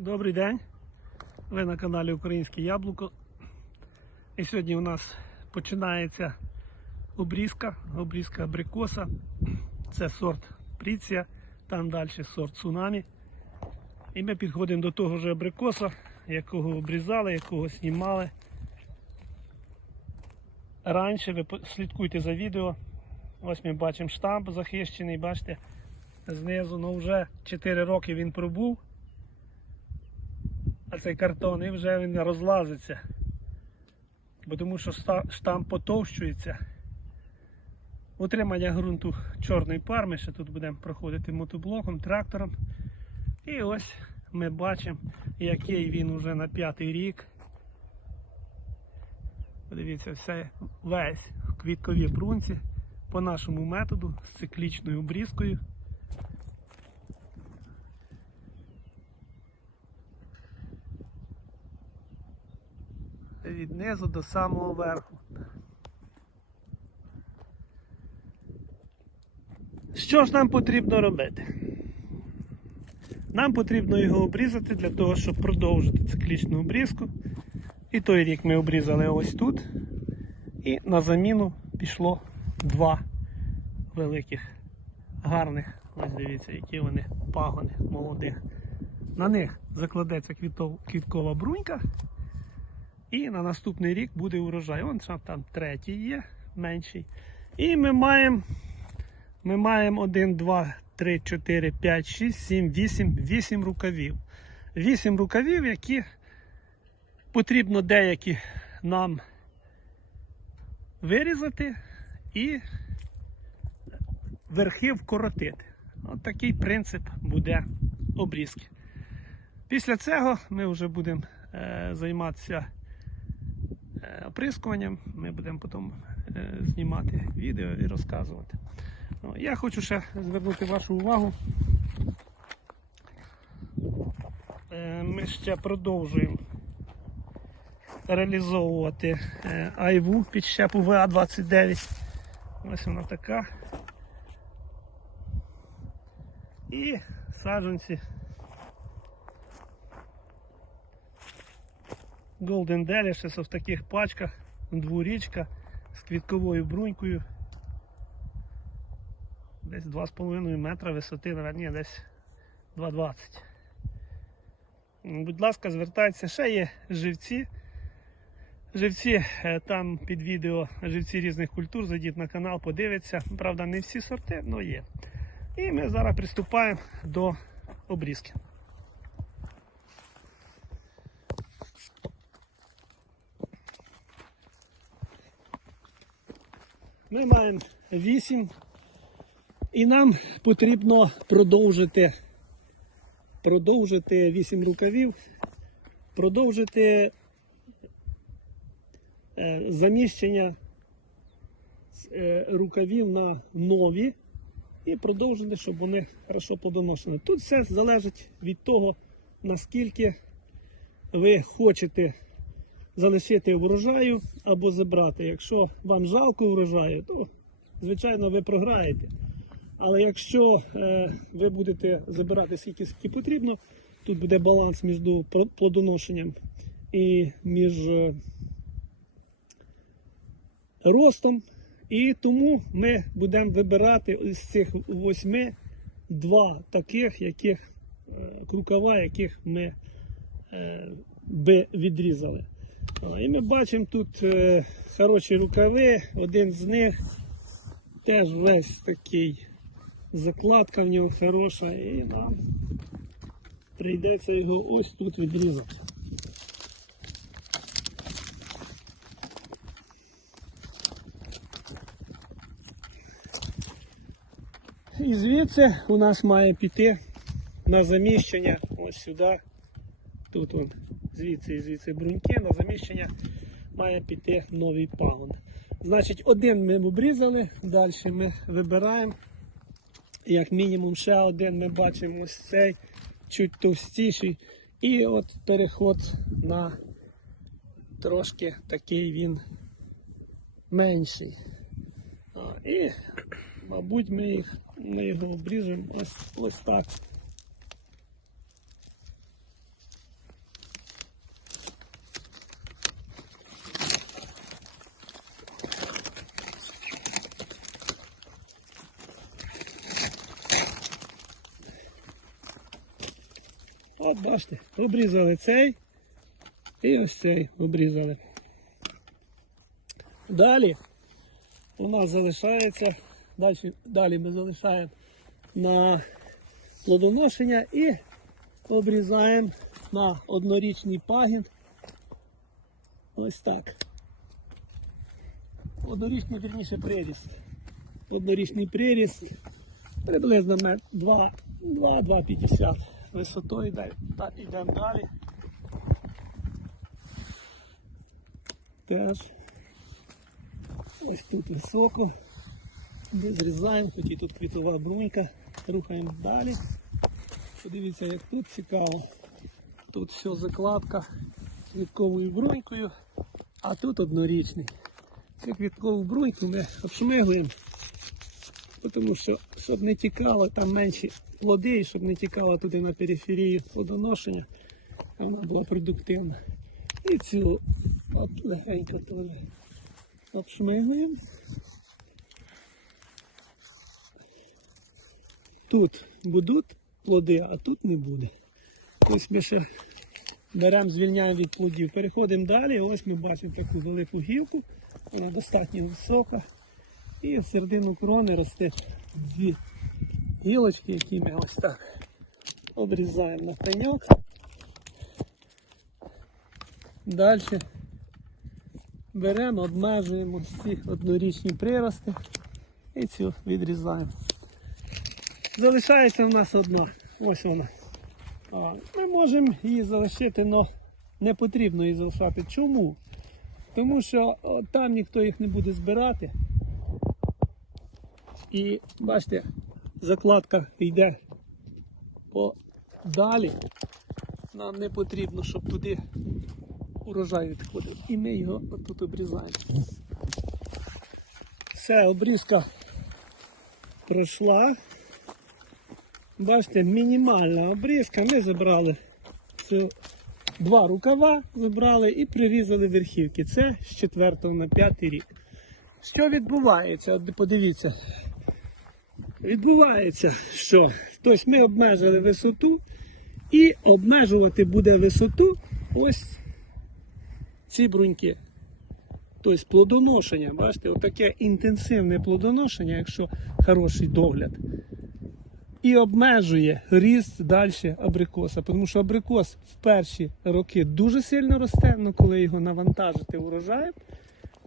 Добрий день. Ви на каналі Українське Яблуко. І сьогодні у нас починається обрізка, обрізка абрикоса. Це сорт Пріція, там далі сорт Цунамі. І ми підходимо до того ж абрикоса, якого обрізали, якого знімали. Раніше ви слідкуйте за відео. Ось ми бачимо штамп захищений, бачите, знизу, ну вже 4 роки він пробув. А цей картон і вже він розлазиться. Бо тому що штамп потовщується. Утримання ґрунту чорної парми, ще тут будемо проходити мотоблоком, трактором. І ось ми бачимо, який він уже на п'ятий рік. Подивіться, все весь в квітковій брунці по нашому методу з циклічною обрізкою. від низу до самого верху. Що ж нам потрібно робити? Нам потрібно його обрізати для того, щоб продовжити циклічну обрізку. І той рік ми обрізали ось тут. І на заміну пішло два великих, гарних, ось дивіться, які вони пагони молодих. На них закладеться квіткова брунька. І на наступний рік буде урожай. Вон там, третій є, менший. І ми маємо ми маємо 1, 2, 3, 4, 5, 6, 7, 8, 8 рукавів. 8 рукавів, які потрібно деякі нам вирізати і верхи вкоротити. От такий принцип буде обрізки. Після цього ми вже будемо е, займатися оприскуванням. Ми будемо потім е, знімати відео і розказувати. Ну, Я хочу ще звернути вашу увагу. Е, Ми ще продовжуємо реалізовувати е, айву під щепу ВА-29. Ось вона така. І саджанці Golden Delicious в таких пачках, дворічка з квітковою брунькою. Десь 2,5 метра висоти, ні, десь 2,20. М, Будь ласка, звертайтеся, ще є живці. Живці е, там під відео живці різних культур, зайдіть на канал, подивіться. Правда, не всі сорти, але є. І ми зараз приступаємо до обрізки. Ми маємо 8 і нам потрібно продовжити, продовжити 8 рукавів, продовжити е, заміщення е, рукавів на нові і продовжити, щоб вони хорошо плодоносили. Тут все залежить від того, наскільки ви хочете залишити врожаю або забрати. Якщо вам жалко врожаю, то звичайно ви програєте. Але якщо е, ви будете забирати скільки, скільки потрібно, тут буде баланс між плодоношенням і між е, ростом. І тому ми будемо вибирати з цих восьми два таких, яких е, рукава, яких ми би відрізали. І ми бачимо тут е, хороші рукави, один з них теж весь такий, закладка в нього хороша, і нам прийдеться його ось тут відрізати. І звідси у нас має піти на заміщення ось сюди. Тут он, звідси і звідси бруньки, на заміщення має піти новий пагон. Значить, один ми обрізали, далі ми вибираємо. Як мінімум ще один ми бачимо ось цей чуть товстіший. І от переход на трошки такий він менший. І, мабуть, ми, їх, ми його обріжемо ось, ось так. От бачите, обрізали цей і ось цей обрізали. Далі у нас залишається, далі, далі ми залишаємо на плодоношення і обрізаємо на однорічний пагін. Ось так. Однорічний, вірніше, приріст. Однорічний приріст. Приблизно 2-2,50 висотою. Йдемо далі. Теж. Ось тут високо. Зрізаємо, тоді тут квітова брунька. Рухаємо далі. Подивіться, як тут цікаво. Тут все закладка квітковою брунькою, а тут однорічний. Цю квіткову бруньку ми обшмигуємо, тому що щоб не тікало там менші плоди, і щоб не тікало туди на периферію плодоношення, вона була продуктивна. І цю от легенько теж обшмигуємо. Тут будуть плоди, а тут не буде. Ось ми ще беремо, звільняємо від плодів. Переходимо далі. Ось ми бачимо таку велику гілку. Вона достатньо висока. І в середину крони росте дві гілочки, які ми ось так обрізаємо на пеньок. Далі беремо, обмежуємо ці однорічні прирости і цю відрізаємо. Залишається у нас одна. Ось вона. Ми можемо її залишити, але не потрібно її залишати. Чому? Тому що там ніхто їх не буде збирати. І бачите, закладка йде подалі. Нам не потрібно, щоб туди урожай відходив. І ми його отут обрізаємо. Все, обрізка пройшла. Бачите, мінімальна обрізка. Ми забрали цю два рукава, забрали і прирізали верхівки. Це з 4 на 5 рік. Що відбувається? Подивіться. Відбувається, що тобто ми обмежили висоту і обмежувати буде висоту ось ці бруньки. Тобто плодоношення, бачите, отаке інтенсивне плодоношення, якщо хороший догляд і обмежує ріст далі абрикоса. Тому що абрикос в перші роки дуже сильно росте, але коли його навантажити урожаєм,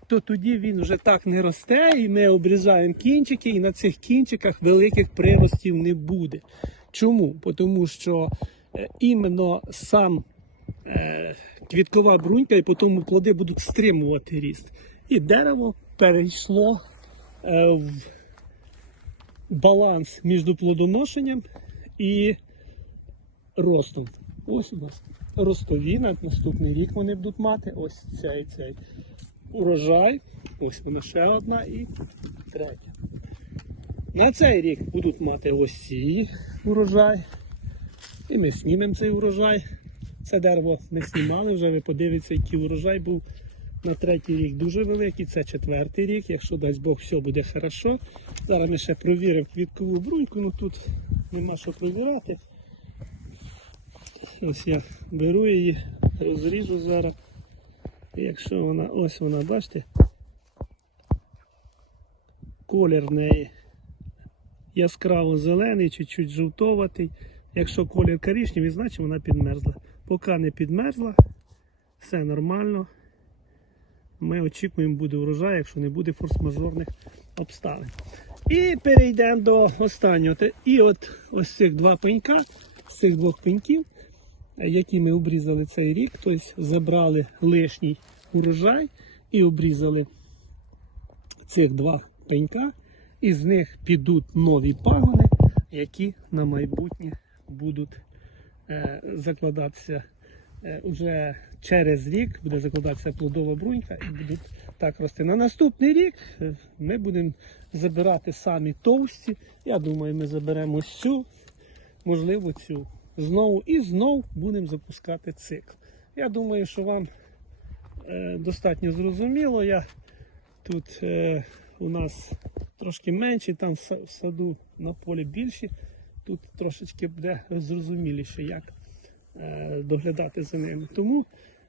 то тоді він вже так не росте, і ми обрізаємо кінчики, і на цих кінчиках великих приростів не буде. Чому? Тому що е, іменно сам е, квіткова брунька, і потім плоди будуть стримувати ріст. І дерево перейшло е, в баланс між плодоношенням і ростом. Ось у нас ростові, на наступний рік вони будуть мати ось цей цей урожай. Ось вона ще одна і третя. На цей рік будуть мати ось ці урожай. І ми знімемо цей урожай. Це дерево не знімали вже, ви подивіться, який урожай був на третій рік дуже великий, це четвертий рік. Якщо дасть Бог все буде хорошо. Зараз ми ще провіримо квіткову бруньку, ну тут нема що провіряти. Ось я беру її, розріжу зараз. Якщо вона, ось вона, бачите, колір в неї яскраво зелений, чуть-чуть жовтоватий. Якщо колір коричневий, значить вона підмерзла. Поки не підмерзла, все нормально. Ми очікуємо, буде урожай, якщо не буде форс-мажорних обставин. І перейдемо до останнього. І от ось цих два пенька, з цих двох пеньків, які ми обрізали цей рік, тобто забрали лишній урожай і обрізали цих два пенька, і з них підуть нові пагони, які на майбутнє будуть е, закладатися е, уже через рік, буде закладатися плодова брунька і будуть так рости. На наступний рік е, ми будемо забирати самі товсті. Я думаю, ми заберемо цю, можливо, цю. Знову і знову будемо запускати цикл. Я думаю, що вам е, достатньо зрозуміло. Я тут е, у нас трошки менші, там в саду на полі більші. Тут трошечки буде зрозуміліше, як е, доглядати за ними. Тому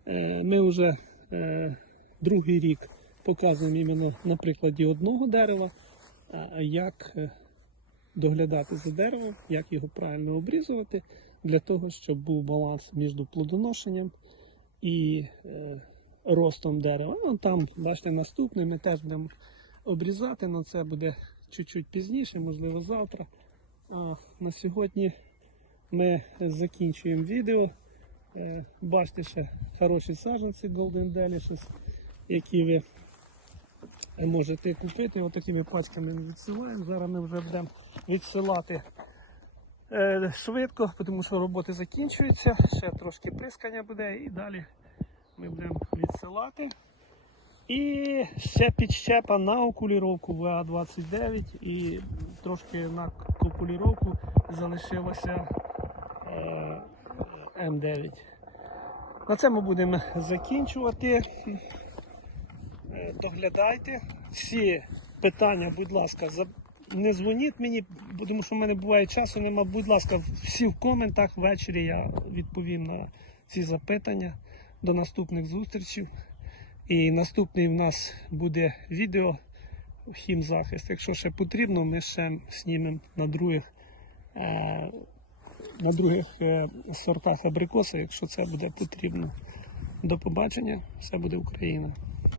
е, ми вже е, другий рік показуємо іменно на прикладі одного дерева, як е, доглядати за деревом, як його правильно обрізувати, для того, щоб був баланс між плодоношенням і е, ростом дерева. Ну, там, бачите, наступний ми теж будемо обрізати, але це буде чуть-чуть пізніше, можливо, завтра. А на сьогодні ми закінчуємо відео. Е, Бачите, ще хороші саджанці Golden Delicious, які ви можете купити. Отакими пачками ми відсилаємо. Зараз ми вже будемо відсилати швидко, тому що роботи закінчуються. Ще трошки прискання буде і далі ми будемо відсилати. І ще підщепа на окуліровку ВА-29 і трошки на окуліровку залишилося е, М9. На це ми будемо закінчувати. Е, Доглядайте. Всі питання, будь ласка, не дзвоніть мені, тому що в мене буває часу нема. Будь ласка, всі в коментах ввечері я відповім на ці запитання. До наступних зустрічей. І наступний в нас буде відео хімзахист. Якщо ще потрібно, ми ще знімемо на других, е, на других е, сортах абрикоса, якщо це буде потрібно. До побачення, все буде Україна.